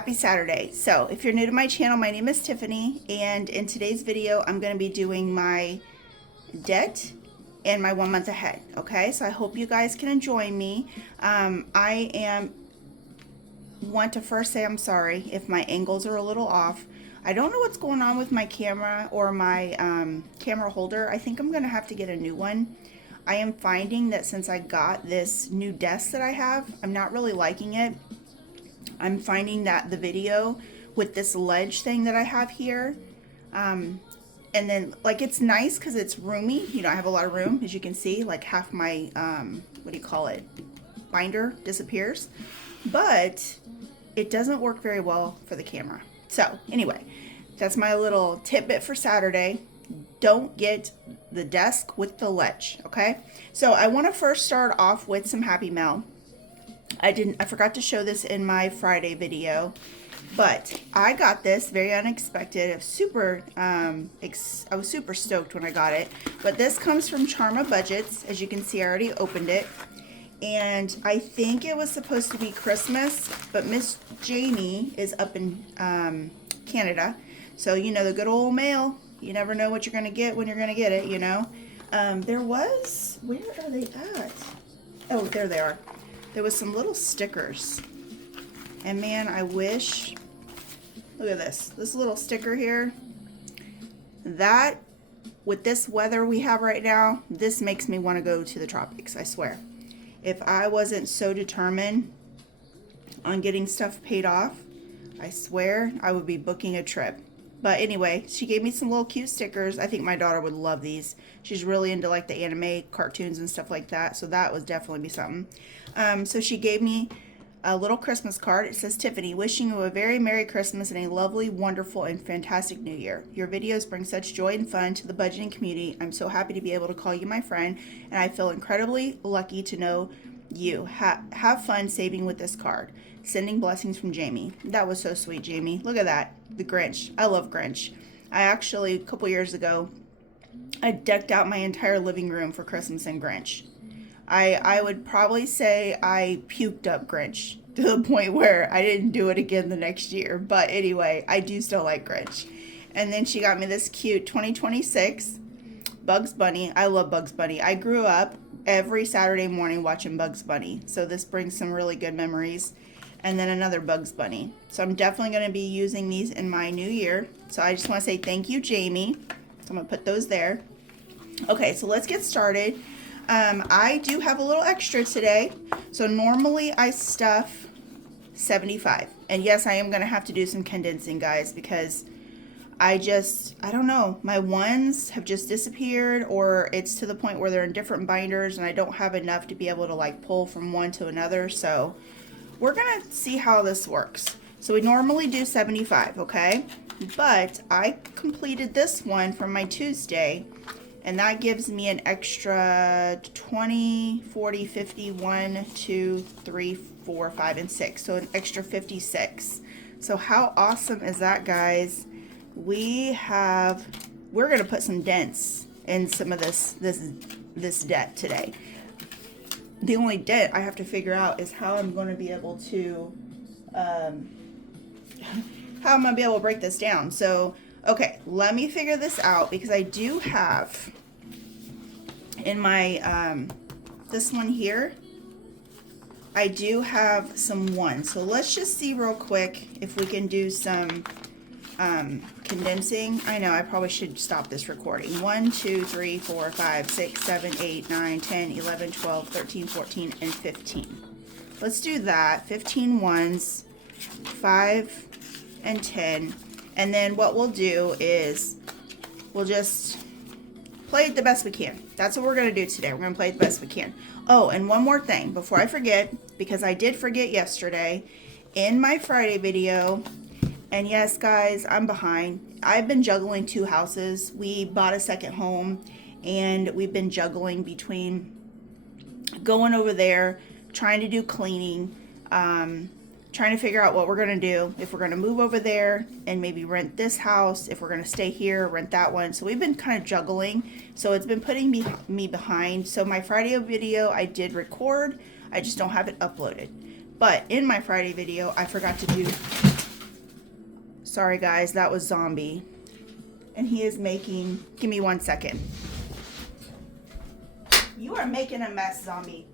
Happy Saturday. So if you're new to my channel, my name is Tiffany, and in today's video I'm going to be doing my debt and my 1 month ahead. Okay, so I hope you guys can enjoy me. Want to first say I'm sorry if my angles are a little off. I don't know what's going on with my camera or my camera holder. I think I'm going to have to get a new one. I am finding that since I got this new desk that I have, I'm not really liking it. I'm finding that the video with this ledge thing that I have here, and then like it's nice because it's roomy. You know, I have a lot of room, as you can see, like half my, what do you call it, binder disappears, but it doesn't work very well for the camera. So anyway, that's my little tidbit for Saturday. Don't get the desk with the ledge, okay? So I want to first start off with some Happy Mail. I forgot to show this in my Friday video, but I got this very unexpected. I was super stoked when I got it, but this comes from Charma Budgets. As you can see, I already opened it, and I think it was supposed to be Christmas, but Miss Jamie is up in Canada, so you know the good old mail. You never know what you're gonna get when you're gonna get it, you know. Where are they at? Oh, there they are. There was some little stickers, and man, I wish, look at this little sticker here. That, with this weather we have right now, this makes me want to go to the tropics, I swear. If I wasn't so determined on getting stuff paid off, I swear I would be booking a trip. But anyway, she gave me some little cute stickers. I think my daughter would love these. She's really into like the anime cartoons and stuff like that, so that would definitely be something. So she gave me a little Christmas card. It says, Tiffany, wishing you a very Merry Christmas and a lovely, wonderful, and fantastic New Year. Your videos bring such joy and fun to the budgeting community. I'm so happy to be able to call you my friend, and I feel incredibly lucky to know you. Have fun saving with this card. Sending blessings from Jamie. That was so sweet, Jamie. Look at that. The Grinch. I love Grinch. I actually, a couple years ago, I decked out my entire living room for Christmas in Grinch. I would probably say I puked up Grinch to the point where I didn't do it again the next year. But anyway, I do still like Grinch. And then she got me this cute 2026 Bugs Bunny. I love Bugs Bunny. I grew up every Saturday morning watching Bugs Bunny. So this brings some really good memories. And then another Bugs Bunny. So I'm definitely going to be using these in my new year. So I just want to say thank you, Jamie. So I'm going to put those there. Okay, so let's get started. I do have a little extra today. So normally I stuff 75. And yes, I am going to have to do some condensing, guys, because I don't know. My ones have just disappeared, or it's to the point where they're in different binders and I don't have enough to be able to like pull from one to another. So we're gonna see how this works. So we normally do 75, okay? But I completed this one from my Tuesday, and that gives me an extra 20, 40, 50, 1, 2, 3, 4, 5, and 6. So an extra 56. So how awesome is that, guys? We're gonna put some dents in some of this debt today. The only dent I have to figure out is how I'm going to be able to, break this down. So, okay, let me figure this out, because I do have in my, this one here, I do have some ones. So let's just see real quick if we can do some condensing. I know I probably should stop this recording. 1, 2, 3, 4, 5, 6, 7, 8, 9, 10, 11, 12, 13, 14, and 15. Let's do that. 15 ones, 5 and 10. And then what we'll do is we'll just play it the best we can. That's what we're going to do today. We're going to play it the best we can. Oh, and one more thing before I forget, because I did forget yesterday in my Friday video. And yes, guys, I'm behind. I've been juggling 2 houses. We bought a second home, and we've been juggling between going over there, trying to do cleaning, trying to figure out what we're going to do, if we're going to move over there and maybe rent this house, if we're going to stay here, rent that one. So we've been kind of juggling. So it's been putting me behind. So my Friday video I did record. I just don't have it uploaded. But in my Friday video, I forgot to do Sorry guys, that was Zombie. And he is making, give me 1 second. You are making a mess, Zombie.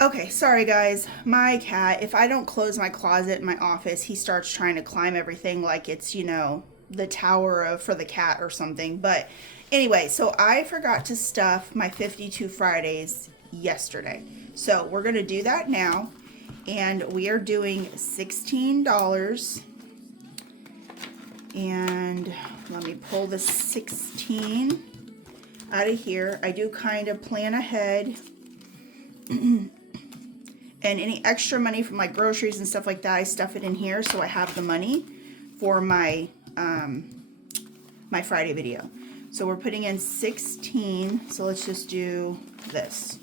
Okay, sorry guys, my cat, if I don't close my closet in my office, he starts trying to climb everything like it's, you know, the tower for the cat or something. But anyway, so I forgot to stuff my 52 Fridays yesterday. So we're going to do that now. And we are doing $16. And let me pull the 16 out of here. I do kind of plan ahead. And any extra money from my groceries and stuff like that, I stuff it in here so I have the money for my my Friday video. So we're putting in 16. So let's just do this.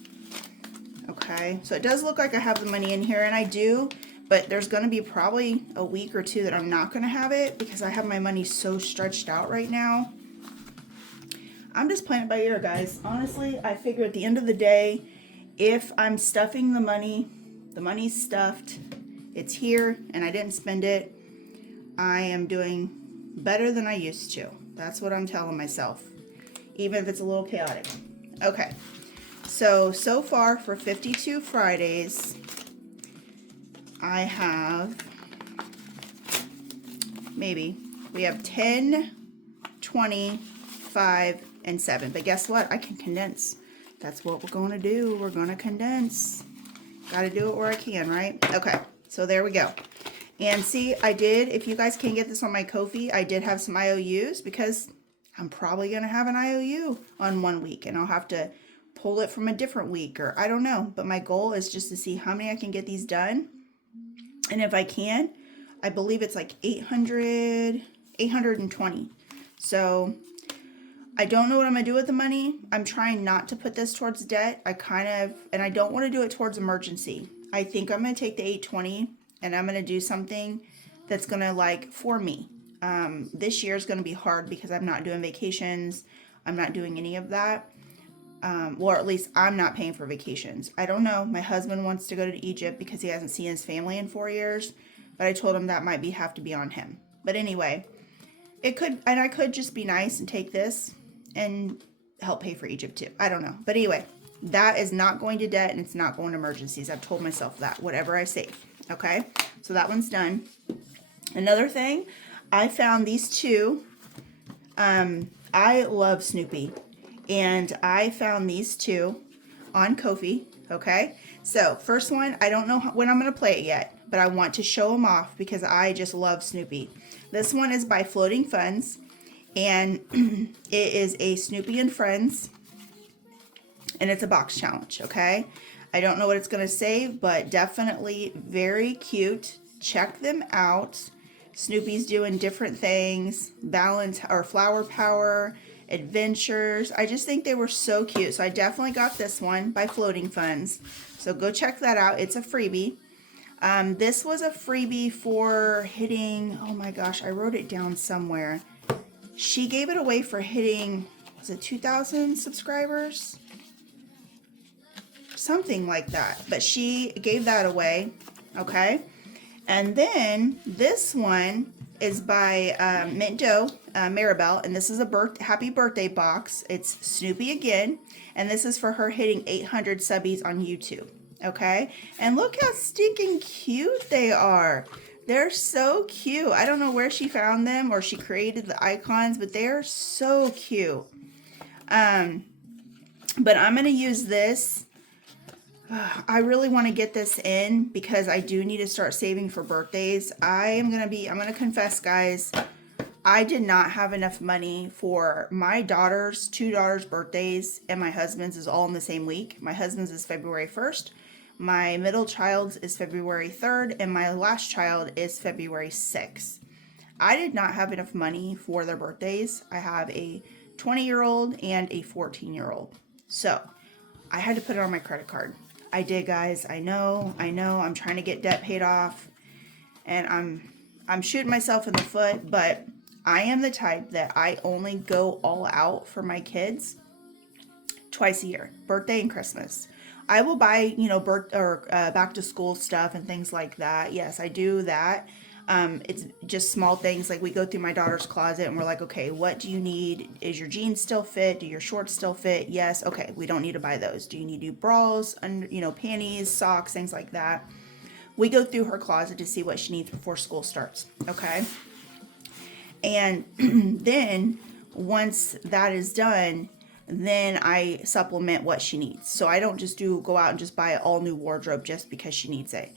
Okay, so it does look like I have the money in here, and I do, but there's going to be probably a week or two that I'm not going to have it because I have my money so stretched out right now. I'm just playing it by ear, guys. Honestly, I figure at the end of the day, if I'm stuffing the money's stuffed, it's here, and I didn't spend it, I am doing better than I used to. That's what I'm telling myself, even if it's a little chaotic. Okay, so far for 52 Fridays, I have, we have 10, 20, 5, and 7. But guess what? I can condense. That's what we're going to do. We're going to condense. Got to do it where I can, right? Okay, so there we go. And see, I did, if you guys can get this on my Ko-fi, I did have some IOUs because I'm probably going to have an IOU on 1 week. And I'll have to pull it from a different week, or I don't know. But my goal is just to see how many I can get these done. And if I can, I believe it's like 820. So I don't know what I'm going to do with the money. I'm trying not to put this towards debt. And I don't want to do it towards emergency. I think I'm going to take the 820 and I'm going to do something that's going to, like, for me. This year is going to be hard because I'm not doing vacations. I'm not doing any of that. Or at least I'm not paying for vacations. I don't know. My husband wants to go to Egypt because he hasn't seen his family in 4 years. But I told him that might have to be on him. But anyway, I could just be nice and take this and help pay for Egypt too. I don't know. But anyway, that is not going to debt and it's not going to emergencies. I've told myself that, whatever I save. Okay, so that one's done. Another thing, I found these two. I love Snoopy. And I found these two on Ko-fi. Okay, so first one, I don't know when I'm going to play it yet, but I want to show them off because I just love Snoopy. This one is by Floating Funds. And it is a Snoopy and Friends, and it's a box challenge, okay? I don't know what it's going to say, but definitely very cute. Check them out. Snoopy's doing different things, balance or flower power, adventures. I just think they were so cute. So I definitely got this one by Floating Funds. So go check that out. It's a freebie. This was a freebie for hitting, oh my gosh, I wrote it down somewhere. She gave it away for hitting, was it 2,000 subscribers? Something like that. But she gave that away, okay? And then this one is by Mint Dough, Maribel, and this is a happy birthday box. It's Snoopy again, and this is for her hitting 800 subbies on YouTube, okay? And look how stinking cute they are. They're so cute. I don't know where she found them or she created the icons, but they are so cute. But I'm going to use this. I really want to get this in because I do need to start saving for birthdays. I'm going to confess, guys, I did not have enough money for my two daughters' birthdays, and my husband's is all in the same week. My husband's is February 1st. My middle child's is February 3rd, and my last child is February 6th. I did not have enough money for their birthdays. I have a 20-year-old and a 14-year-old. So I had to put it on my credit card. I did, guys. I know. I'm trying to get debt paid off, and I'm shooting myself in the foot, but I am the type that I only go all out for my kids twice a year, birthday and Christmas. I will buy, back to school stuff and things like that. Yes, I do that. It's just small things, like we go through my daughter's closet and we're like, okay, what do you need? Is your jeans still fit? Do your shorts still fit? Yes. Okay, we don't need to buy those. Do you need new bras, panties, socks, things like that? We go through her closet to see what she needs before school starts. Okay. And then once that is done, then I supplement what she needs. So I don't just go out and just buy an all new wardrobe just because she needs it.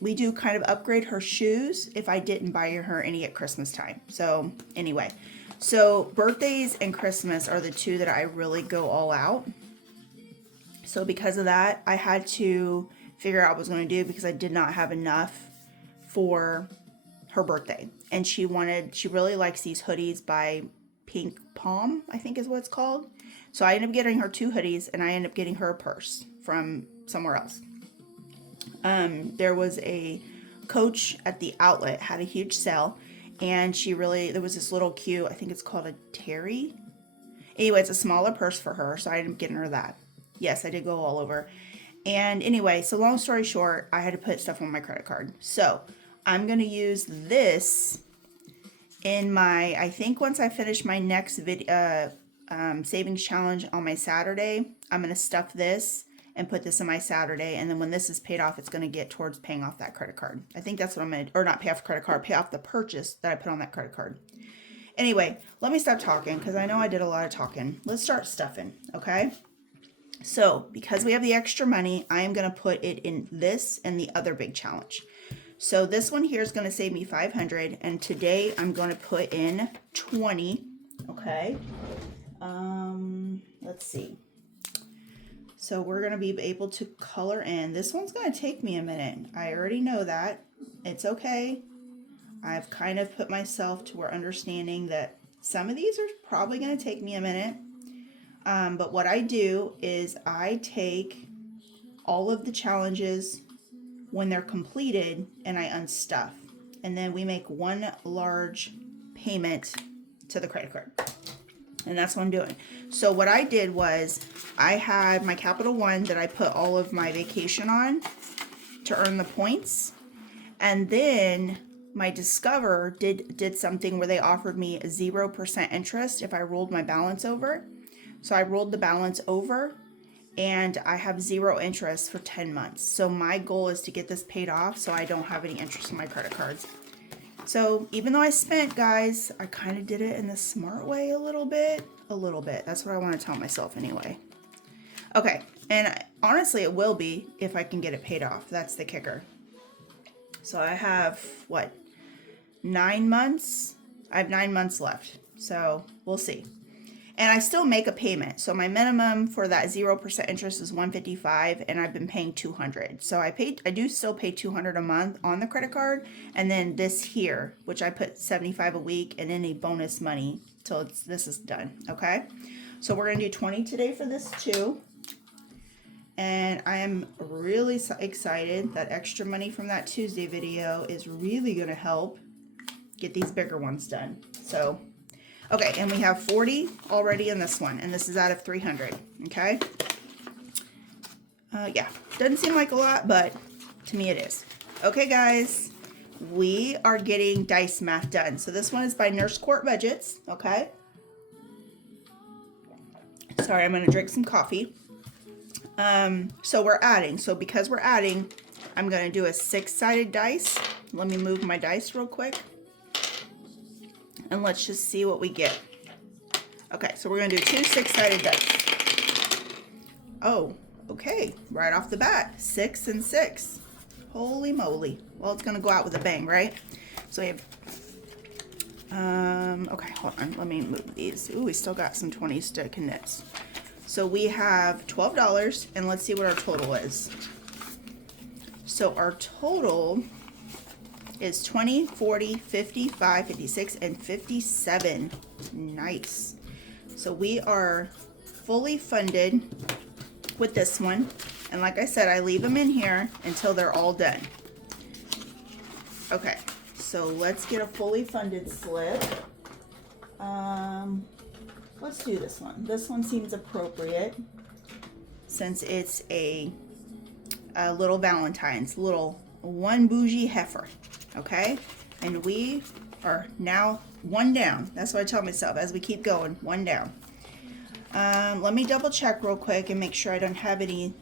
We do kind of upgrade her shoes if I didn't buy her any at Christmas time. So anyway, so birthdays and Christmas are the two that I really go all out. So because of that, I had to figure out what I was going to do, because I did not have enough for her birthday. And she really likes these hoodies by Pink Palm, I think is what it's called. So I ended up getting her 2 hoodies, and I ended up getting her a purse from somewhere else. There was a Coach at the outlet had a huge sale, and there was this little cute, I think it's called a Terry. Anyway, it's a smaller purse for her, so I ended up getting her that. Yes, I did go all over. And anyway, so long story short, I had to put stuff on my credit card. So I'm going to use this in I think once I finish my next savings challenge on my Saturday, I'm going to stuff this and put this in my Saturday. And then when this is paid off, it's going to get towards paying off that credit card. I think that's what I'm going to, or not pay off the credit card, pay off the purchase that I put on that credit card. Anyway, let me stop talking, because I know I did a lot of talking. Let's start stuffing, okay? So because we have the extra money, I am going to put it in this and the other big challenge. So this one here is going to save me $500, and today I'm going to put in 20. Okay. Let's see. So we're going to be able to color in. This one's going to take me a minute. I already know that. It's okay. I've kind of put myself to where understanding that some of these are probably going to take me a minute. But what I do is I take all of the challenges when they're completed and I unstuff. And then we make one large payment to the credit card. And that's what I'm doing. So what I did was I had my Capital One that I put all of my vacation on to earn the points. And then my Discover did something where they offered me 0% interest if I rolled my balance over. So I rolled the balance over, and I have 0 interest for 10 months. So my goal is to get this paid off so I don't have any interest in my credit cards. So even though I spent, guys, I kind of did it in the smart way a little bit. That's what I want to tell myself anyway. Okay, and honestly, it will be if I can get it paid off. That's the kicker. So I have, 9 months? I have 9 months left. So we'll see. And I still make a payment. So my minimum for that 0% interest is $155, and I've been paying $200. So I do still pay $200 a month on the credit card, and then this here, which I put $75 a week, and any bonus money till this is done. Okay, so we're gonna do 20 today for this too. And I am really excited that extra money from that Tuesday video is really gonna help get these bigger ones done. So. Okay, and we have 40 already in this one, and this is out of 300, okay? Yeah, doesn't seem like a lot, but to me it is. Okay, guys, we are getting dice math done. So this one is by Nurse Court Budgets, okay? Sorry, I'm going to drink some coffee. So we're adding. So because we're adding, I'm going to do a 6-sided dice. Let me move my dice real quick. And let's just see what we get. Okay, so we're going to do 2 6-sided dice. Oh, okay. Right off the bat, 6 and 6. Holy moly. Well, it's going to go out with a bang, right? So we have... okay, hold on. Let me move these. Ooh, we still got some 20 stick and knits. So we have $12, and let's see what our total is. So our total is 20, 40, 55, 56, and 57. Nice. So we are fully funded with this one. And like I said, I leave them in here until they're all done. Okay, so let's get a fully funded slip. Let's do this one. This one seems appropriate since it's a little Valentine's, little one bougie heifer. Okay, and we are now one down. That's what I tell myself as we keep going, one down. Let me double check real quick and make sure I don't have any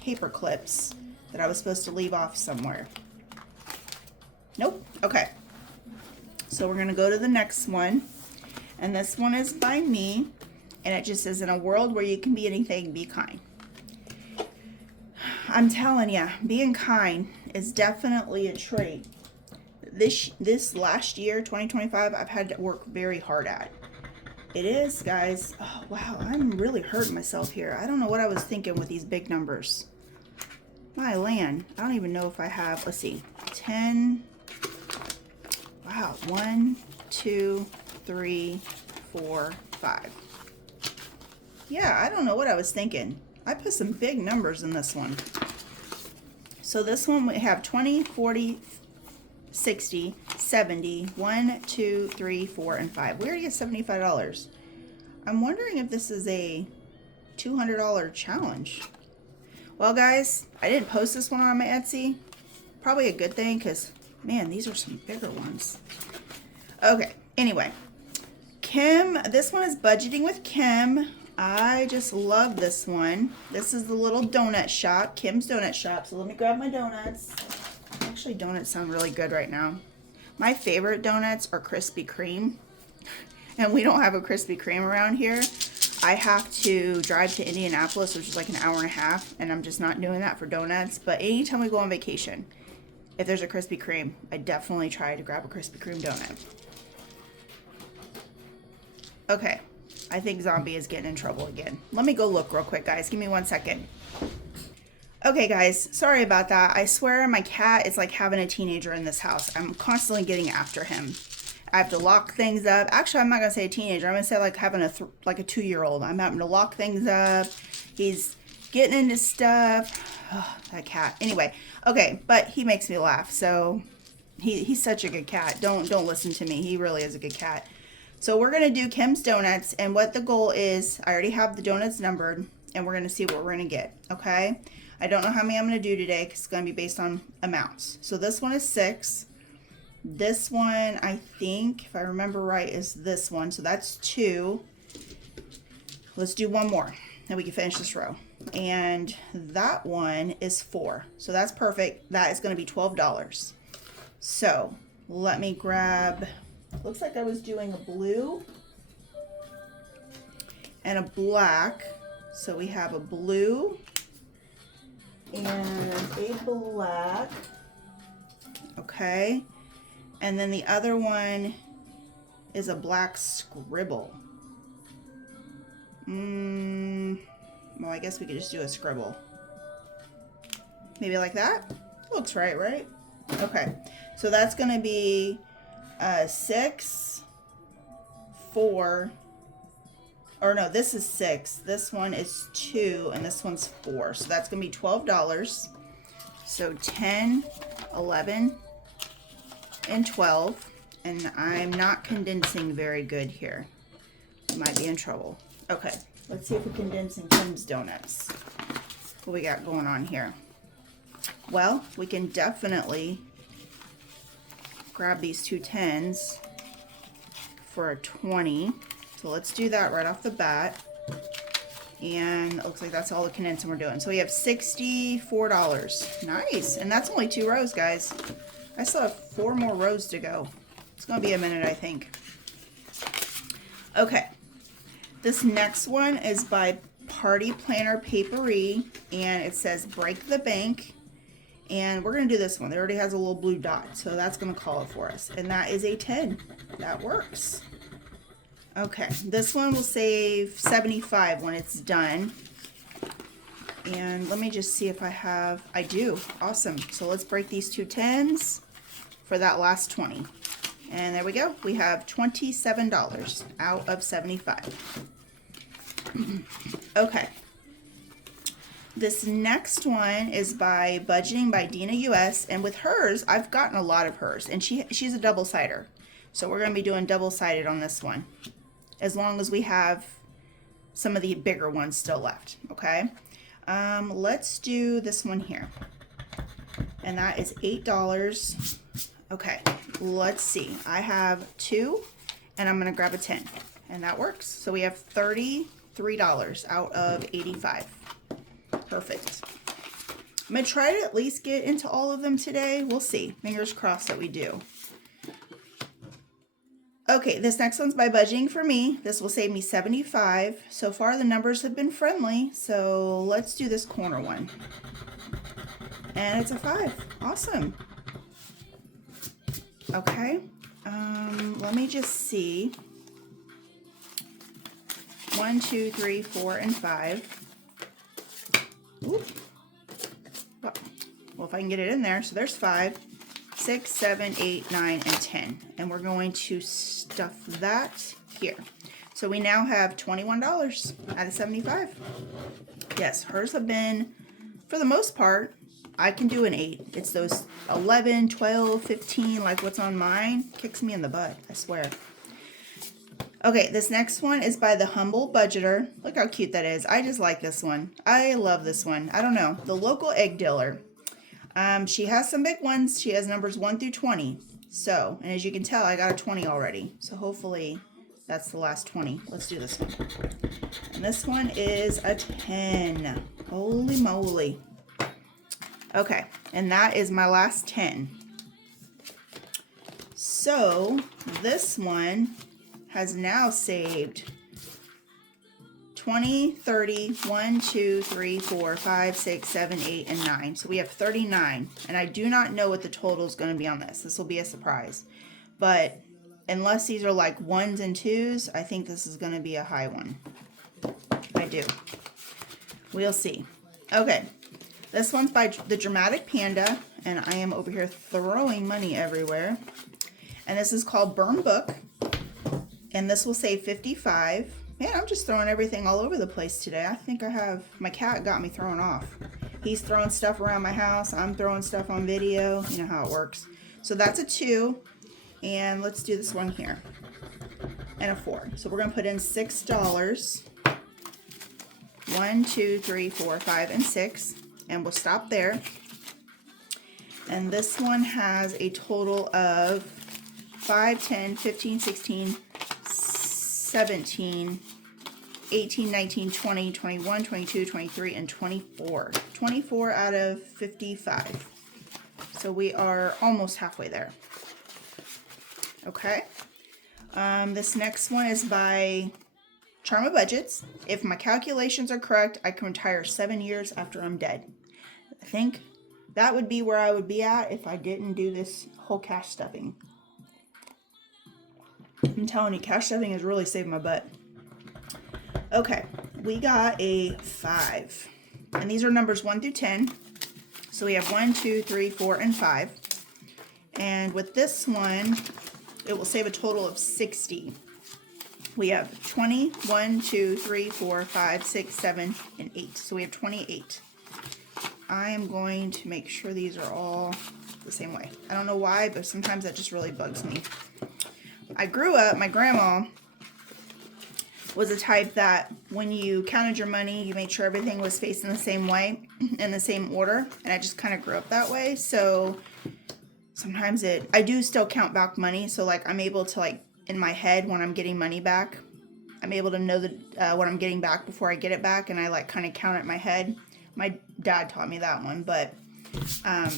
paper clips that I was supposed to leave off somewhere. Nope. Okay. So we're going to go to the next one. And this one is by me. And it just says, in a world where you can be anything, be kind. I'm telling you, being kind is definitely a trait. This last year, 2025, I've had to work very hard at. It is, guys. Oh, wow. I'm really hurting myself here. I don't know what I was thinking with these big numbers. My land. I don't even know if I have, let's see, 10. Wow. 1, 2, 3, 4, 5. Yeah, I don't know what I was thinking. I put some big numbers in this one. So this one we have 20, 40, 60, 70, 1, 2, 3, 4, and 5. We already get $75. I'm wondering if this is a $200 challenge. Well, guys, I didn't post this one on my Etsy. Probably a good thing because, man, these are some bigger ones. Okay, anyway. Kim, this one is Budgeting with Kim. I just love this one. This is the little donut shop, Kim's Donut Shop. So let me grab my donuts. Actually, donuts sound really good right now. My favorite donuts are Krispy Kreme. And we don't have a Krispy Kreme around here. I have to drive to Indianapolis, which is like an hour and a half. And I'm just not doing that for donuts. But anytime we go on vacation, if there's a Krispy Kreme, I definitely try to grab a Krispy Kreme donut. Okay, I think Zombie is getting in trouble again. Let me go look real quick, guys. Give me 1 second. Okay, guys, sorry about that. I swear my cat is like having a teenager in this house. I'm constantly getting after him. I have to lock things up. Actually, I'm not going to say a teenager. I'm going to say like having a 2-year-old. I'm having to lock things up. He's getting into stuff. Oh, that cat. Anyway, okay, but he makes me laugh. So he's such a good cat. Don't listen to me. He really is a good cat. So we're going to do Kim's Donuts, and what the goal is, I already have the donuts numbered, and we're going to see what we're going to get, okay? I don't know how many I'm going to do today because it's going to be based on amounts. So this one is 6. This one, I think, if I remember right, is this one. So that's 2. Let's do one more, and we can finish this row. And that one is 4. So that's perfect. That is going to be $12. So let me grab... Looks like I was doing a blue and a black. So we have a blue and a black. Okay. And then the other one is a black scribble. Well, I guess we could just do a scribble. Maybe like that? Looks right, right? Okay. So that's going to be 6, 4, or no, this is 6. This one is 2, and this one's 4. So that's going to be $12. So 10, 11, and 12. And I'm not condensing very good here. I might be in trouble. Okay, let's see if we're condensing Kim's Donuts. What we got going on here? Well, we can definitely grab these 2 10s for a 20. So let's do that right off the bat. And it looks like that's all the condensing we're doing. So we have $64. Nice. And that's only 2 rows, guys. I still have 4 more rows to go. It's going to be a minute, I think. Okay. This next one is by Party Planner Papery. And it says Break the Bank. And we're going to do this one. It already has a little blue dot, so that's going to call it for us. And that is a 10. That works. Okay, this one will save 75 when it's done. And let me just see if I do. Awesome. So let's break these 2 10s for that last 20. And there we go. We have $27 out of 75. Okay. This next one is by Budgeting by Dina US, and with hers, I've gotten a lot of hers, and she's a double-sider. So we're going to be doing double-sided on this one, as long as we have some of the bigger ones still left, okay? Let's do this one here, and that is $8. Okay, let's see. I have 2, and I'm going to grab a 10, and that works. So we have $33 out of 85. Perfect. I'm going to try to at least get into all of them today. We'll see. Fingers crossed that we do. Okay, this next one's by Budgeting for Me. This will save me 75. So far the numbers have been friendly, so let's do this corner one. And it's a 5. Awesome. Okay, let me just see. 1, 2, 3, 4, and 5. Oop. Well, if I can get it in there. So there's 5, 6, 7, 8, 9, and 10. And we're going to stuff that here. So we now have $21 out of 75. Yes, hers have been, for the most part, I can do an 8. It's those 11, 12, 15, like what's on mine. Kicks me in the butt, I swear. Okay, this next one is by The Humble Budgeter. Look how cute that is. I just like this one. I love this one. I don't know. The Local Egg Dealer. She has some big ones. She has numbers 1 through 20. So, and as you can tell, I got a 20 already. So hopefully that's the last 20. Let's do this one. And this one is a 10. Holy moly. Okay, and that is my last 10. So, this one has now saved 20, 30, 1, 2, 3, 4, 5, 6, 7, 8, and 9. So we have 39. And I do not know what the total is going to be on this. This will be a surprise. But unless these are like 1s and 2s, I think this is going to be a high one. I do. We'll see. Okay. This one's by The Dramatic Panda. And I am over here throwing money everywhere. And this is called Burn Book. And this will save 55. Man, I'm just throwing everything all over the place today. I think I have, my cat got me thrown off. He's throwing stuff around my house. I'm throwing stuff on video. You know how it works. So that's a 2. And let's do this one here. And a 4. So we're going to put in $6. 1, 2, 3, 4, 5, and 6. And we'll stop there. And this one has a total of 5, 10, 15, 16, 17, 18, 19, 20, 21, 22, 23, and 24. 24 out of 55. So we are almost halfway there. Okay. This next one is by Charma Budgets. If my calculations are correct, I can retire 7 years after I'm dead. I think that would be where I would be at if I didn't do this whole cash stuffing. I'm telling you, cash stuffing has really saved my butt. Okay, we got a 5. And these are numbers 1 through 10. So we have 1, 2, 3, 4, and 5. And with this one, it will save a total of 60. We have 20, 1, 2, 3, 4, 5, 6, 7, and 8. So we have 28. I am going to make sure these are all the same way. I don't know why, but sometimes that just really bugs me. I grew up, my grandma was a type that when you counted your money, you made sure everything was facing the same way, in the same order, and I just kind of grew up that way, so sometimes I do still count back money, so like I'm able to like, in my head when I'm getting money back, I'm able to know what I'm getting back before I get it back, and I like kind of count it in my head. My dad taught me that one, but I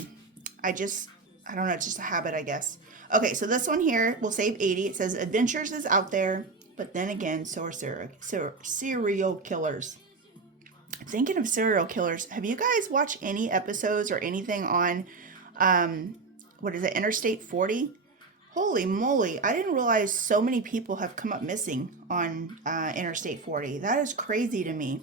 don't know, it's just a habit, I guess. Okay, so this one here will save 80. It says Adventures is out there, but then again, so are serial killers. Thinking of serial killers, have you guys watched any episodes or anything on, what is it, Interstate 40? Holy moly, I didn't realize so many people have come up missing on Interstate 40. That is crazy to me.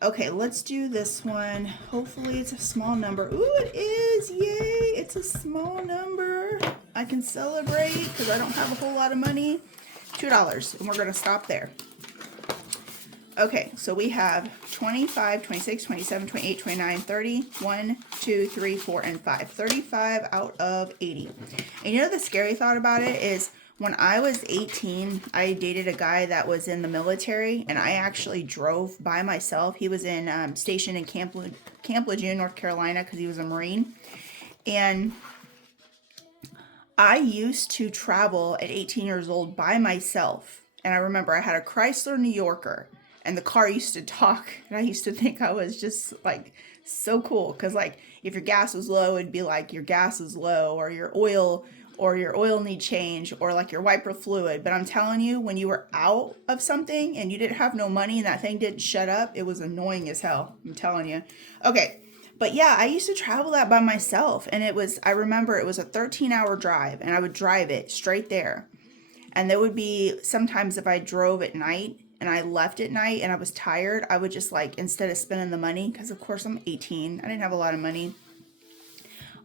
Okay, let's do this one. Hopefully it's a small number. Ooh, it is! Yay! It's a small number. I can celebrate because I don't have a whole lot of money. $2, and we're going to stop there. Okay, so we have 25, 26, 27, 28, 29, 30, 1, 2, 3, 4, and 5. 35 out of 80. And you know the scary thought about it is when I was 18, I dated a guy that was in the military, and I actually drove by myself. He was stationed in Camp Lejeune, North Carolina, because he was a Marine. And I used to travel at 18 years old by myself. And I remember I had a Chrysler New Yorker. And the car used to talk, and I used to think I was just like so cool, because like if your gas was low, it'd be like your gas is low, or your oil need change, or like your wiper fluid. But I'm telling you, when you were out of something and you didn't have no money and that thing didn't shut up, it was annoying as hell. I'm telling you. Okay, but yeah, I used to travel that by myself, and I remember it was a 13-hour drive, and I would drive it straight there. And there would be sometimes if I drove at night and I left at night and I was tired, I would just like, instead of spending the money, because of course I'm 18, I didn't have a lot of money,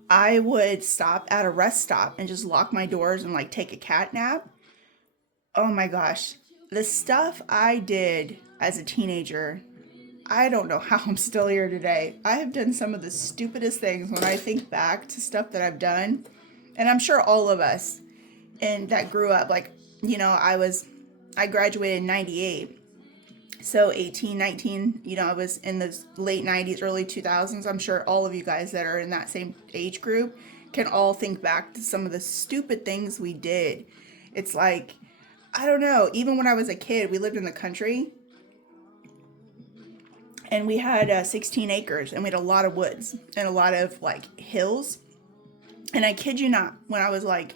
I would stop at a rest stop and just lock my doors and like take a cat nap. Oh my gosh, the stuff I did as a teenager, I don't know how I'm still here today. I have done some of the stupidest things when I think back to stuff that I've done. And I'm sure all of us and that grew up, like, you know, I graduated in 98. So 18, 19, you know, I was in the late 90s, early 2000s. I'm sure all of you guys that are in that same age group can all think back to some of the stupid things we did. It's like, I don't know, even when I was a kid, we lived in the country and we had 16 acres and we had a lot of woods and a lot of like hills. And I kid you not, when I was like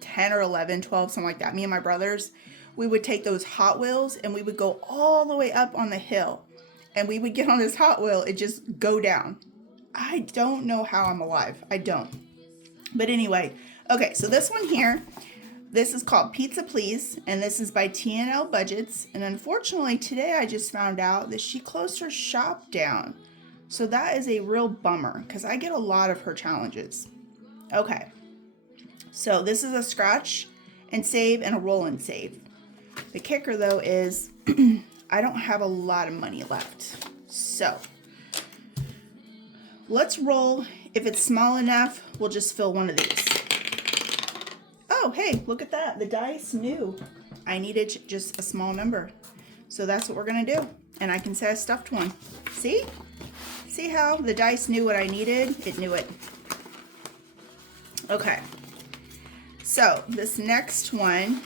10 or 11, 12, something like that, me and my brothers, we would take those Hot Wheels and we would go all the way up on the hill, and we would get on this Hot Wheel and just go down. I don't know how I'm alive. I don't. But anyway, okay, so this one here, this is called Pizza Please, and this is by T&L Budgets. And unfortunately, today I just found out that she closed her shop down. So that is a real bummer, because I get a lot of her challenges. Okay, so this is a scratch and save and a roll and save. The kicker though is I don't have a lot of money left. So let's roll. If it's small enough, we'll just fill one of these. Oh, hey, look at that. The dice knew I needed just a small number. So that's what we're going to do. And I can say I stuffed one. See? See how the dice knew what I needed? It knew it. Okay. So this next one,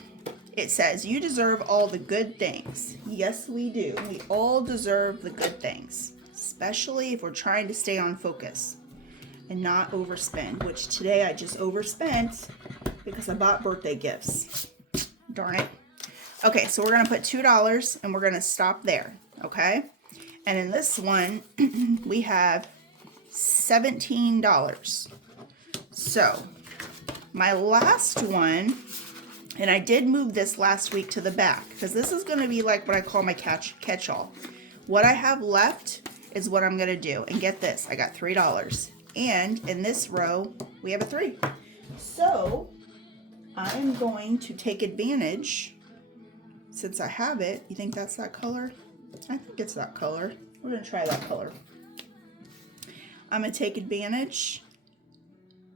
it says, you deserve all the good things. Yes, we do. We all deserve the good things, especially if we're trying to stay on focus and not overspend, which today I just overspent because I bought birthday gifts. Darn it. Okay, so we're going to put $2 and we're going to stop there, okay? And in this one, we have $17. So my last one, and I did move this last week to the back because this is going to be like what I call my catch-all. What I have left is what I'm going to do. And get this, I got $3. And in this row, we have a 3. So I'm going to take advantage, since I have it. You think that's that color? I think it's that color. We're going to try that color. I'm going to take advantage.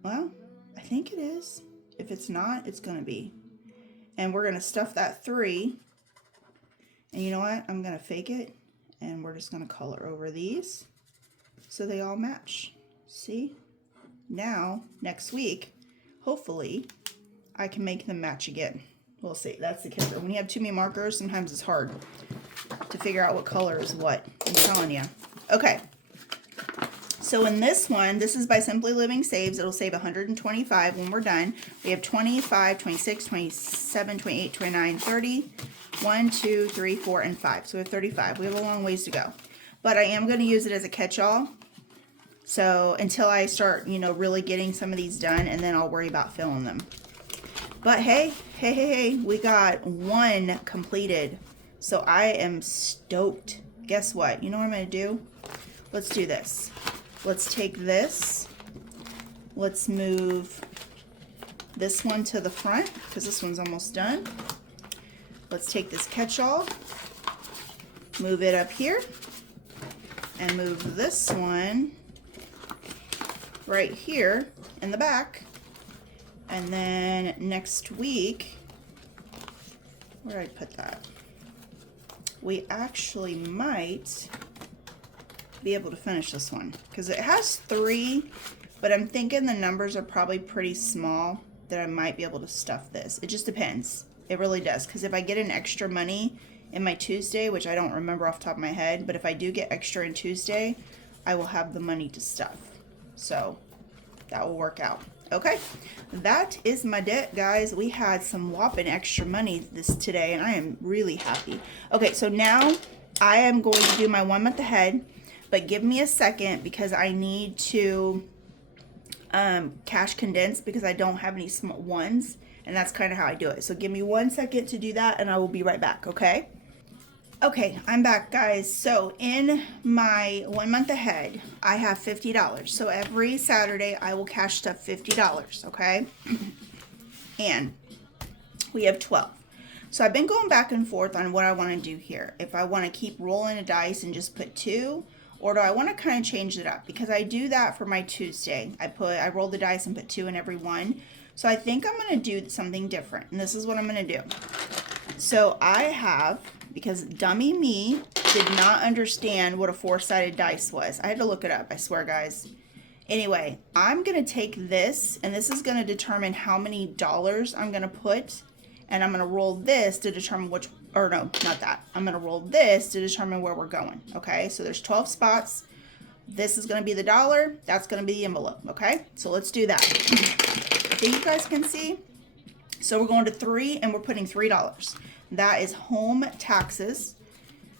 Well, I think it is. If it's not, it's going to be. And we're going to stuff that 3. And you know what? I'm going to fake it. And we're just going to color over these so they all match. See? Now, next week, hopefully, I can make them match again. We'll see. That's the kicker. When you have too many markers, sometimes it's hard to figure out what color is what. I'm telling you. Okay. So in this one, this is by Simply Living Saves. It'll save $125 when we're done. We have 25, 26, 27, 28, 29, 30. 1, 2, 3, 4, and 5. So we have 35. We have a long ways to go. But I am going to use it as a catch-all. So until I start, you know, really getting some of these done, and then I'll worry about filling them. But hey, we got 1 completed. So I am stoked. Guess what? You know what I'm going to do? Let's do this. Let's take this. Let's move this one to the front because this one's almost done. Let's take this catch-all move it up here, and move this one right here in the back. And then next week, where did I put that? We actually might be able to finish this one because it has 3, but I'm thinking the numbers are probably pretty small that I might be able to stuff this. It just depends. It really does, because if I get an extra money in my Tuesday, which I don't remember off the top of my head, but if I do get extra in Tuesday, I will have the money to stuff. So that will work out. Okay, that is my debt, guys. We had some whopping extra money today, and I am really happy. Okay, so now I am going to do my 1 month ahead, but give me a second because I need to cash condense because I don't have any small ones, and that's kind of how I do it. So give me 1 second to do that, and I will be right back, okay? Okay, I'm back, guys. So in my 1 month ahead, I have $50. So every Saturday, I will cash stuff $50, okay? And we have 12. So I've been going back and forth on what I want to do here. If I want to keep rolling a dice and just put 2, or do I want to kind of change it up? Because I do that for my Tuesday. I roll the dice and put 2 in every one. So I think I'm going to do something different. And this is what I'm going to do. So I have, because dummy me did not understand what a 4-sided dice was. I had to look it up, I swear, guys. Anyway, I'm going to take this, and this is going to determine how many dollars I'm going to put. And I'm going to roll this to determine which, or no, not that. I'm going to roll this to determine where we're going, okay? So there's 12 spots. This is going to be the dollar. That's going to be the envelope, okay? So let's do that. I think you guys can see. So we're going to 3, and we're putting $3. That is home taxes.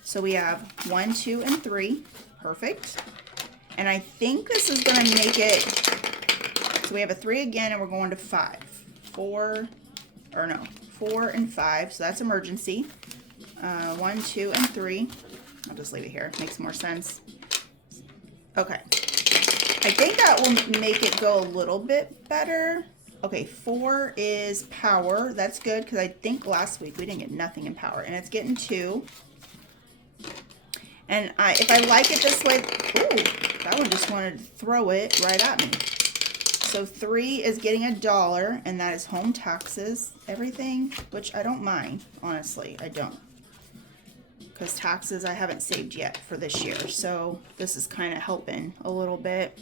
So we have 1, 2, and 3. Perfect. And I think this is going to make it, so we have a 3 again, and we're going to 5. 4 and 5, so that's emergency. 1, 2, and 3. I'll just leave it here. It makes more sense. Okay. I think that will make it go a little bit better. Okay, 4 is power. That's good, because I think last week we didn't get nothing in power. And it's getting 2. And if I like it this way, ooh, that one just wanted to throw it right at me. So 3 is getting $1, and that is home taxes, everything, which I don't mind, honestly, I don't. Because taxes I haven't saved yet for this year, so this is kind of helping a little bit.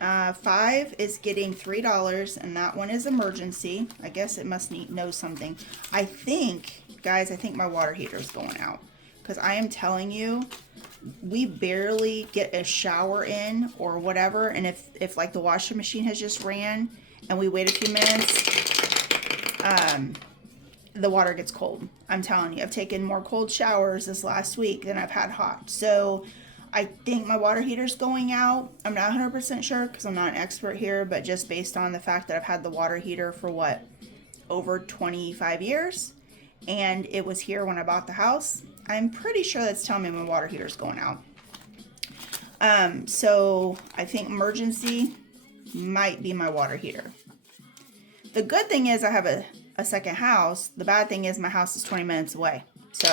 5 is getting $3, and that one is emergency. I guess it must know something. I think, guys, I think my water heater is going out. Because I am telling you, we barely get a shower in or whatever, and if like the washing machine has just ran and we wait a few minutes, the water gets cold. I'm telling you, I've taken more cold showers this last week than I've had hot. So I think my water heater's going out. I'm not 100% sure because I'm not an expert here, but just based on the fact that I've had the water heater for what, over 25 years, and it was here when I bought the house, I'm pretty sure that's telling me my water heater's going out. So I think emergency might be my water heater. The good thing is I have a second house. The bad thing is my house is 20 minutes away. So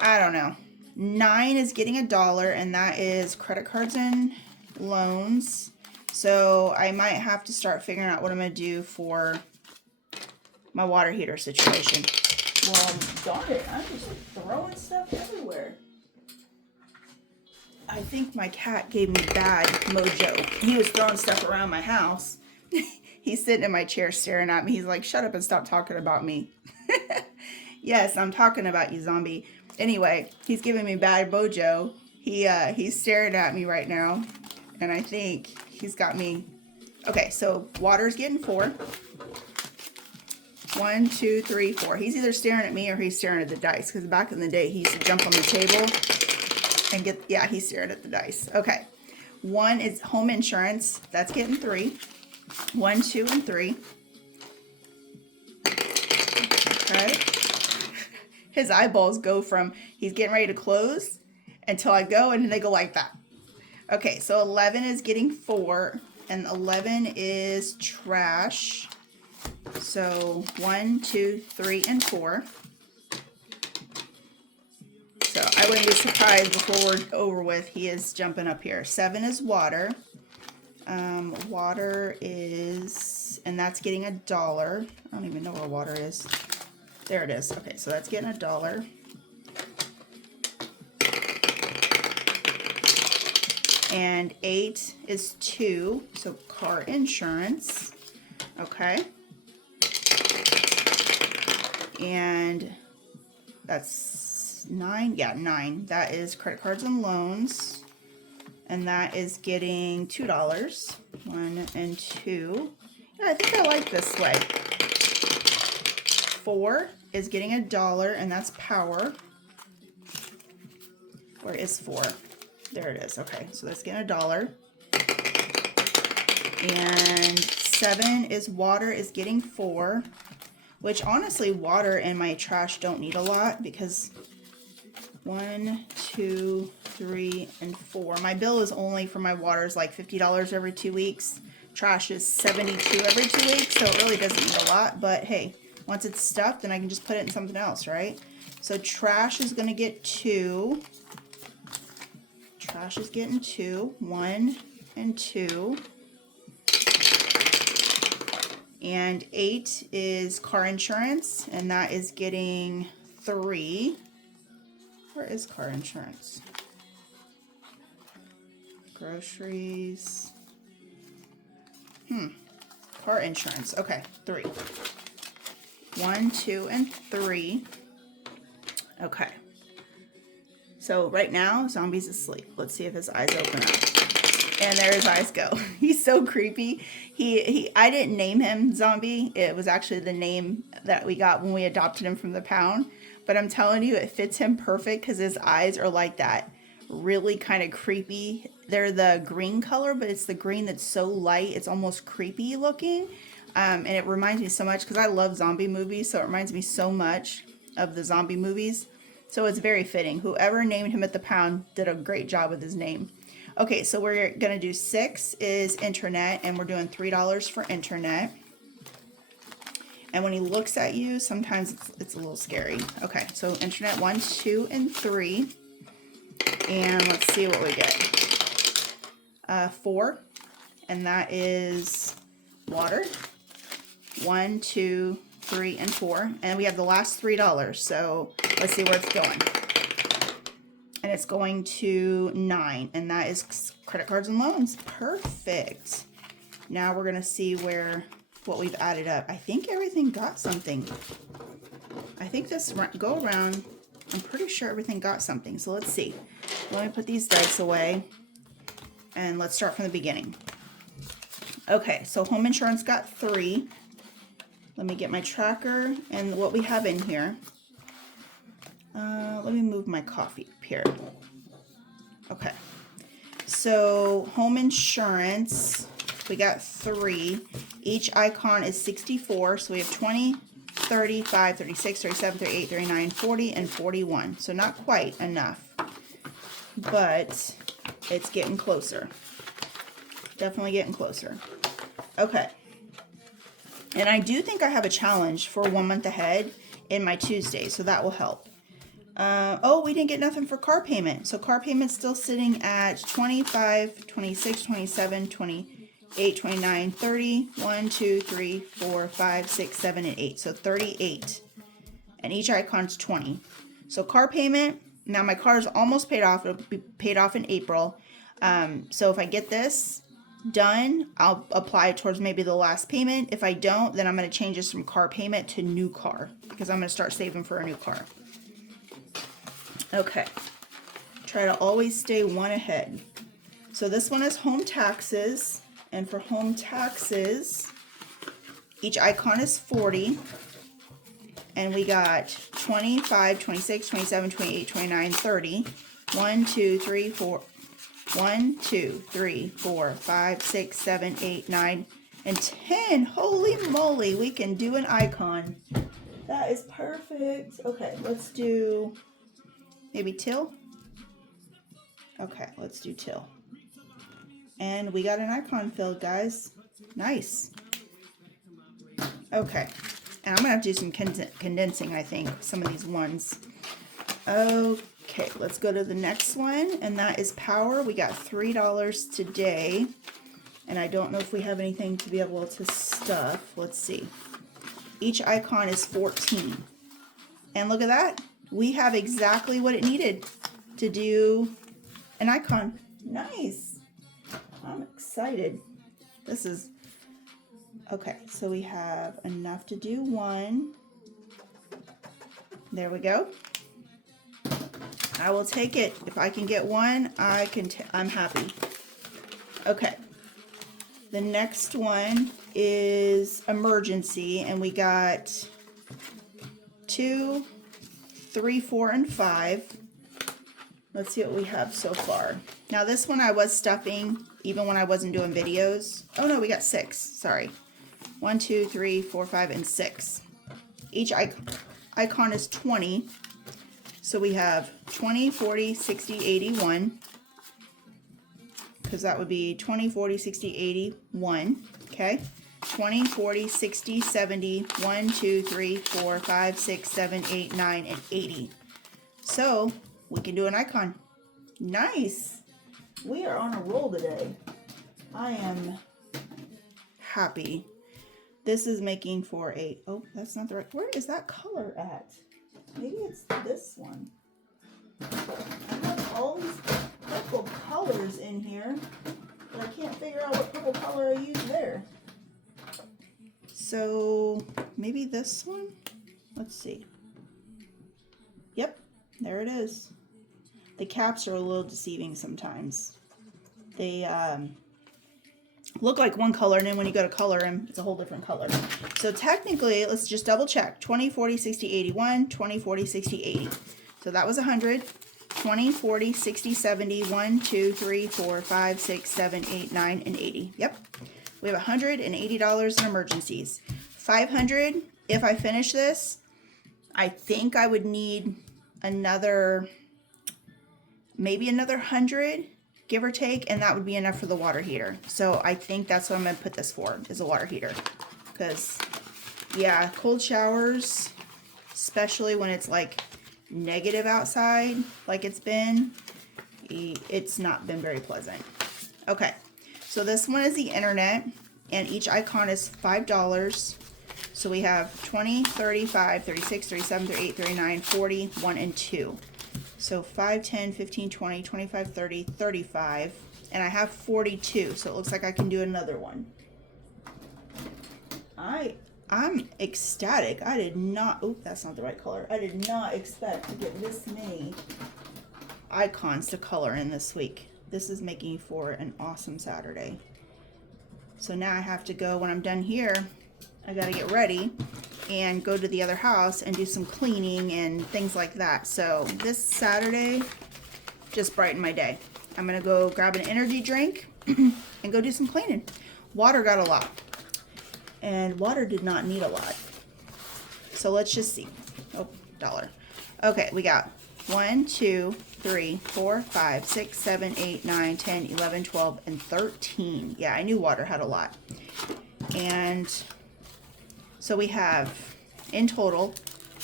I don't know. 9 is getting $1, and that is credit cards and loans. So I might have to start figuring out what I'm going to do for my water heater situation. Well, darn it, I'm just throwing stuff everywhere. I think my cat gave me bad mojo. He was throwing stuff around my house. He's sitting in my chair staring at me. He's like, shut up and stop talking about me. Yes, I'm talking about you, zombie. Anyway, he's giving me bad mojo. He's staring at me right now. And I think he's got me. Okay, so water's getting 4. 1, 2, 3, 4. He's either staring at me or he's staring at the dice. Because back in the day, he used to jump on the table and get, yeah, he's staring at the dice. Okay. 1 is home insurance. That's getting 3. 1, 2, and 3. Okay. His eyeballs go from he's getting ready to close until I go, and they go like that. Okay, so 11 is getting 4, and 11 is trash. So 1, 2, 3, and 4. I wouldn't be surprised before we're over with, he is jumping up here. 7 is water. Water is, and that's getting $1. I don't even know where water is. There it is. Okay, so that's getting $1. And 8 is 2, so car insurance. Okay. And that's 9. Yeah, 9. That is credit cards and loans. And that is getting $2. 1 and 2. Yeah, I think I like this way. 4 is getting $1, and that's power. Where is 4? There it is. Okay, so that's getting $1. And 7 is water, is getting 4. Which honestly, water and my trash don't need a lot because 1, 2, 3, and 4. My bill is only for my water is like $50 every 2 weeks. Trash is $72 every 2 weeks, so it really doesn't need a lot. But hey, once it's stuffed, then I can just put it in something else, right? So trash is going to get 2. Trash is getting 2. 1 and 2. And 8 is car insurance, and that is getting 3. Where is car insurance? Groceries. Car insurance. Okay, 3. 1, 2, and 3. Okay. So right now, Zombie's asleep. Let's see if his eyes open up. And there his eyes go. He's so creepy. I didn't name him Zombie. It was actually the name that we got when we adopted him from the pound. But I'm telling you, it fits him perfect because his eyes are like that. Really kind of creepy. They're the green color, but it's the green that's so light. It's almost creepy looking. And it reminds me so much because I love zombie movies. So it reminds me so much of the zombie movies. So it's very fitting. Whoever named him at the pound did a great job with his name. Okay, so we're going to do 6 is internet, and we're doing $3 for internet. And when he looks at you, sometimes it's a little scary. Okay, so internet 1, 2, and 3. And let's see what we get. 4, and that is water. 1, 2, 3, and 4. And we have the last $3, so let's see where it's going. And it's going to 9, and that is credit cards and loans. Perfect. Now we're going to see what we've added up. I think everything got something. I think this go around, I'm pretty sure everything got something. So let's see. Let me put these dice away, and let's start from the beginning. Okay, so home insurance got 3. Let me get my tracker and what we have in here. Let me move my coffee up here. Okay. So home insurance, we got 3. Each icon is 64. So we have 20, 35, 36, 37, 38, 39, 40, and 41. So not quite enough, but it's getting closer. Definitely getting closer. Okay. And I do think I have a challenge for 1 month ahead in my Tuesday, so that will help. Oh, we didn't get nothing for car payment. So car payment's still sitting at 25, 26, 27, 28, 29, 30, 1, 2, 3, 4, 5, 6, 7, and 8. So 38. And each icon's 20. So car payment, now my car is almost paid off. It'll be paid off in April. So if I get this done, I'll apply it towards maybe the last payment. If I don't, then I'm going to change this from car payment to new car because I'm going to start saving for a new car. Okay, try to always stay one ahead. So this one is home taxes, and for home taxes, each icon is 40, and we got 25, 26, 27, 28, 29, 30, 1, 2, 3, 4, 1, 2, 3, 4, 5, 6, 7, 8, 9, and 10. Holy moly, we can do an icon. That is perfect. Okay, let's do maybe till. Okay, let's do till. And we got an icon filled, guys. Nice. Okay, and I'm gonna have to do some condensing, I think, some of these ones. Okay. Okay, let's go to the next one, and that is power. We got $3 today, and I don't know if we have anything to be able to stuff. Let's see. Each icon is 14. And look at that. We have exactly what it needed to do an icon. Nice. I'm excited. This is, okay, so we have enough to do one. There we go. I will take it. If I can get one, I'm happy. Okay. The next one is emergency, and we got 2, 3, 4, and 5. Let's see what we have so far. Now this one I was stuffing even when I wasn't doing videos. Oh no, we got 6. Sorry. 1, 2, 3, 4, 5, and 6. Each icon is 20. So we have 20, 40, 60, 81. Because that would be 20, 40, 60, 81. Okay. 20, 40, 60, 70, 1, 2, 3, 4, 5, 6, 7, 8, 9, and 80. So we can do an icon. Nice. We are on a roll today. I am happy. This is making for a, oh, that's not the right, where is that color at? Maybe it's this one. I have all these purple colors in here, but I can't figure out what purple color I used there. So maybe this one? Let's see. Yep, there it is. The caps are a little deceiving sometimes. They look like one color, and then when you go to color them, it's a whole different color. So technically, let's just double check. 20, 40, 60, 81, 20, 40, 60, 80. So that was 100. 20, 40, 60, 70, 1, 2, 3, 4, 5, 6, 7, 8, 9, and 80. Yep. We have $180 in emergencies. 500, if I finish this, I think I would need another, maybe another 100, give or take, and that would be enough for the water heater. So I think that's what I'm going to put this for, is a water heater. Because, yeah, cold showers, especially when it's like negative outside, like it's been, it's not been very pleasant. Okay, so this one is the internet, and each icon is $5. So we have 20, 35, 36, 37, 38, 39, 40, 1, and 2. So 5, 10, 15, 20, 25, 30, 35, and I have 42, so it looks like I can do another one. I'm ecstatic. I did not, oh, that's not the right color. I did not expect to get this many icons to color in this week. This is making for an awesome Saturday. So now I have to go, when I'm done here, I gotta get ready and go to the other house and do some cleaning and things like that. So this Saturday just brightened my day. I'm gonna go grab an energy drink and go do some cleaning. Water got a lot, and water did not need a lot. So let's just see. Oh, $1. Okay, we got 1, 2, 3, 4, 5, 6, 7, 8, 9, 10, 11, 12, and 13. Yeah, I knew water had a lot. And so we have, in total,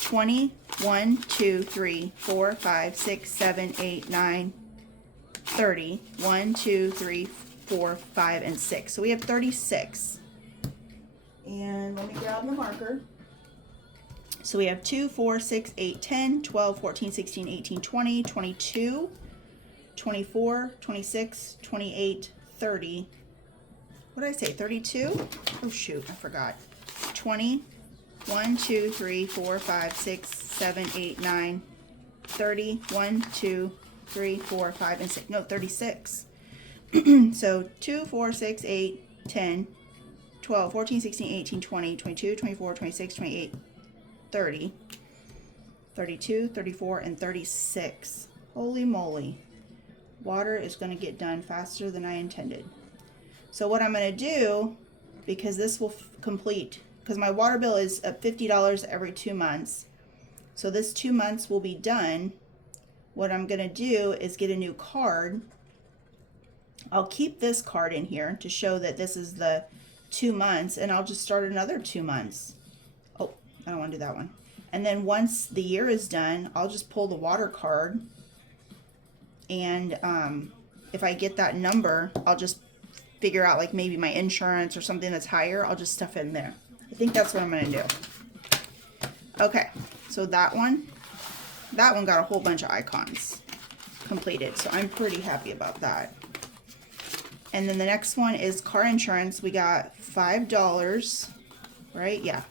20, 1, 2, 3, 4, 5, 6, 7, 8, 9, 30. 1, 2, 3, 4, 5, and 6. So we have 36. And let me grab the marker. So we have 2, 4, 6, 8, 10, 12, 14, 16, 18, 20, 22, 24, 26, 28, 30. What did I say, 32? Oh shoot, I forgot. 20, 1, 2, 3, 4, 5, 6, 7, 8, 9, 30, 1, 2, 3, 4, 5, and 6. No, 36. So 2, 4, 6, 8, 10, 12, 14, 16, 18, 20, 22, 24, 26, 28, 30, 32, 34, and 36. Holy moly. Water is going to get done faster than I intended. So what I'm going to do, because this will complete, because my water bill is at $50 every 2 months. So this 2 months will be done. What I'm going to do is get a new card. I'll keep this card in here to show that this is the 2 months, and I'll just start another 2 months. Oh, I don't want to do that one. And then once the year is done, I'll just pull the water card and if I get that number, I'll just figure out like maybe my insurance or something that's higher. I'll just stuff it in there. I think that's what I'm gonna do. Okay, so that one got a whole bunch of icons completed, so I'm pretty happy about that. And then the next one is car insurance. We got $5, right? Yeah.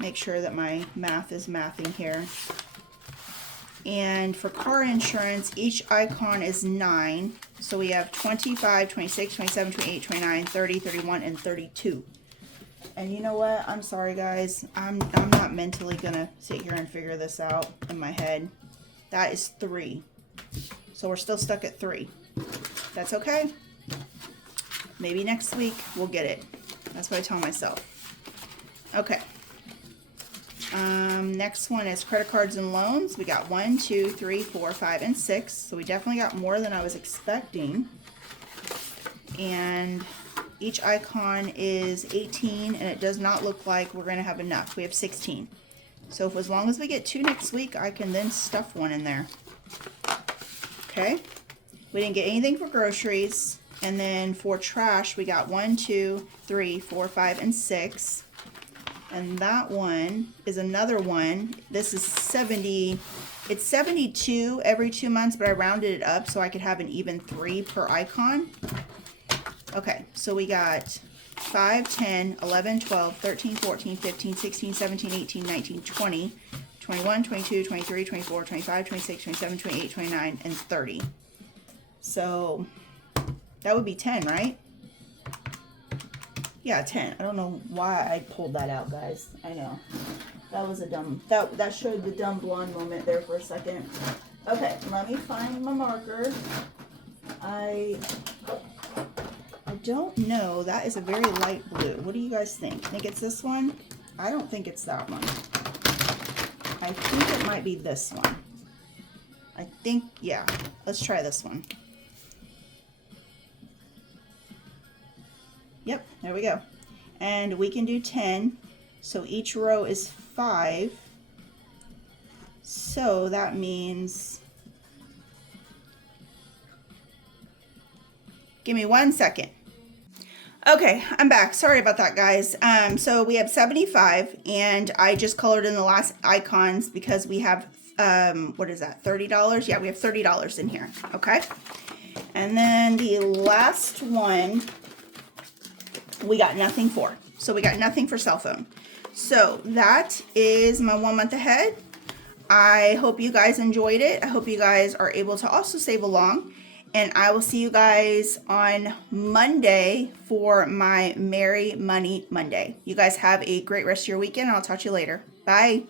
Make sure that my math is mathing here. And for car insurance, each icon is 9. So we have 25, 26, 27, 28, 29, 30, 31, and 32. And you know what? I'm sorry, guys. I'm not mentally gonna sit here and figure this out in my head. That is 3. So we're still stuck at 3. That's okay. Maybe next week we'll get it. That's what I tell myself. Okay. Next one is credit cards and loans. We got 1, 2, 3, 4, 5, and 6. So we definitely got more than I was expecting. And each icon is 18, and it does not look like we're going to have enough. We have 16. So if, as long as we get 2 next week, I can then stuff 1 in there. Okay. We didn't get anything for groceries. And then for trash, we got 1, 2, 3, 4, 5, and 6. And that one is another one. This is 70. It's 72 every 2 months, but I rounded it up so I could have an even 3 per icon. Okay, so we got 5, 10, 11, 12, 13, 14, 15, 16, 17, 18, 19, 20, 21, 22, 23, 24, 25, 26, 27, 28, 29, and 30. So that would be 10, right? Yeah, 10. I don't know why I pulled that out, guys. I know. That was a dumb... That showed the dumb blonde moment there for a second. Okay, let me find my marker. I don't know. That is a very light blue. What do you guys think? Think it's this one? I don't think it's that one. I think it might be this one. I think... Yeah. Let's try this one. Yep, there we go. And we can do 10. So each row is 5. So that means... Give me 1 second. Okay, I'm back. Sorry about that, guys. So we have 75, and I just colored in the last icons because we have, what is that, $30? Yeah, we have $30 in here, okay? And then the last one... we got nothing for. So we got nothing for cell phone. So that is my 1 month ahead. I hope you guys enjoyed it. I hope you guys are able to also save along. And I will see you guys on Monday for my Merry Money Monday. You guys have a great rest of your weekend. I'll talk to you later. Bye.